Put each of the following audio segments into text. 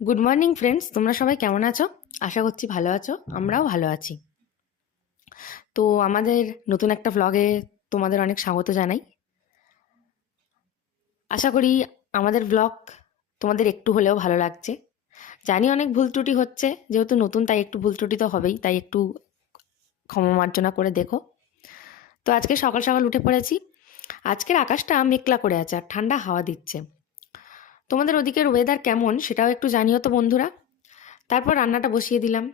Good morning friends, তোমরা সবাই কেমন আছো? আশা করছি ভালো আছো, আমরাও ভালো আছি। তো আমাদের নতুন একটা ভ্লগে তোমাদের অনেক স্বাগত জানাই। আশা করি আমাদের ভ্লগ তোমাদের একটু হলেও ভালো লাগছে। জানি অনেক ভুল ত্রুটি হচ্ছে, যেহেতু নতুন তাই একটু ভুল ত্রুটি তো হবেই, তাই একটু ক্ষমা মার্জনা করে দেখো। তো আজকে সকাল সকাল উঠে পড়েছি। আজকের আকাশটা মেঘলা করে আছে আর ঠান্ডা হাওয়া দিচ্ছে। তোমাদের ওদিকের ওয়েদার কেমন সেটাও একটু জানিও তো বন্ধুরা। তারপর রান্নাটা বসিয়ে দিলাম।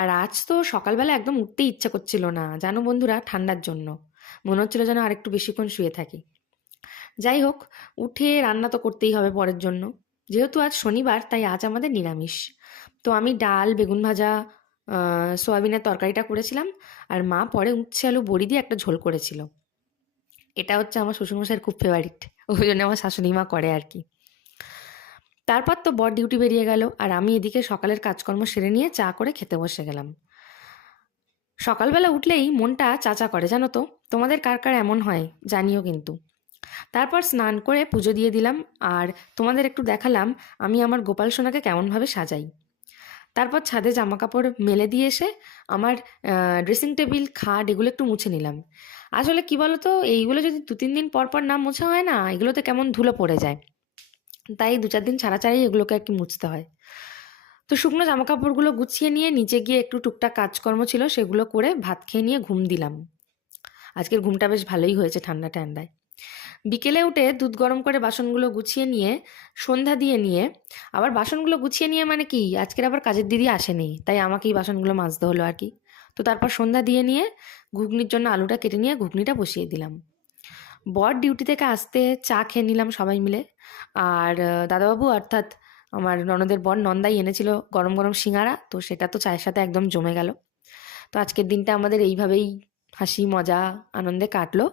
আর আজ তো সকালবেলা একদম উঠতে ইচ্ছা করছিল না জানো বন্ধুরা, ঠান্ডার জন্য মনে হচ্ছিল যেন আর একটু বেশিক্ষণ শুয়ে থাকি। যাই হোক, উঠে রান্না তো করতেই হবে পরের জন্য। যেহেতু আজ শনিবার তাই আজ আমাদের নিরামিষ। তো আমি ডাল, বেগুন ভাজা, সোয়াবিনের তরকারিটা করেছিলাম। আর মা পরে উচ্ছে আলু বড়ি দিয়ে একটা ঝোল করেছিল। এটা হচ্ছে আমার শ্বশুরমশাইয়ের খুব ফেভারিট, ওই জন্য আমার শাশুড়ি মা করে আর কি। তারপর তো বর ডিউটি বেরিয়ে গেল আর আমি এদিকে সকালের কাজকর্ম সেরে নিয়ে চা করে খেতে বসে গেলাম। সকালবেলা উঠলেই মনটা চাচা করে জানো তো, তোমাদের কার কার এমন হয় জানিও কিন্তু। তারপর স্নান করে পুজো দিয়ে দিলাম আর তোমাদের একটু দেখালাম আমি আমার গোপাল সোনাকে কেমনভাবে সাজাই। তারপর ছাদে জামা কাপড় মেলে দিয়ে এসে আমার ড্রেসিং টেবিল, খাট এগুলো একটু মুছে নিলাম। আসলে কি বলো তো, এইগুলো যদি 2-3 দিন পর পর না মোছা হয় না, এগুলোতে কেমন ধুলো পড়ে যায়। তাই 2-4 দিন ছাড়া ছাড়াই এগুলোকে আর কি মুছতে হয়। তো শুকনো জামা কাপড়গুলো গুছিয়ে নিয়ে নিচে গিয়ে একটু টুকটাক কাজকর্ম ছিল সেগুলো করে ভাত খেয়ে নিয়ে ঘুম দিলাম। আজকের ঘুমটা বেশ ভালোই হয়েছে ঠান্ডা ঠান্ডায়। বিকেলে উঠে দুধ গরম করে বাসনগুলো গুছিয়ে নিয়ে সন্ধ্যা দিয়ে নিয়ে আবার বাসনগুলো গুছিয়ে নিয়ে মানে কি, আজকের আবার কাজের দিদি আসেনি তাই আমাকেই বাসনগুলো মাজতে হলো আর কি। তো তারপর সন্ধ্যা দিয়ে নিয়ে ঘুগনির জন্য আলুটা কেটে নিয়ে ঘুগনিটা বসিয়ে দিলাম। বর ডিউটি থেকে আসতে চা খেয়ে নিলাম সবাই মিলে। আর দাদাবাবু অর্থাৎ আমার ননদের বর নন্দাই এনেছিল গরম গরম সিঙাড়া, তো সেটা তো চায়ের সাথে একদম জমে গেল। তো আজকের দিনটা আমাদের এইভাবেই হাসি মজা আনন্দে কাটলো।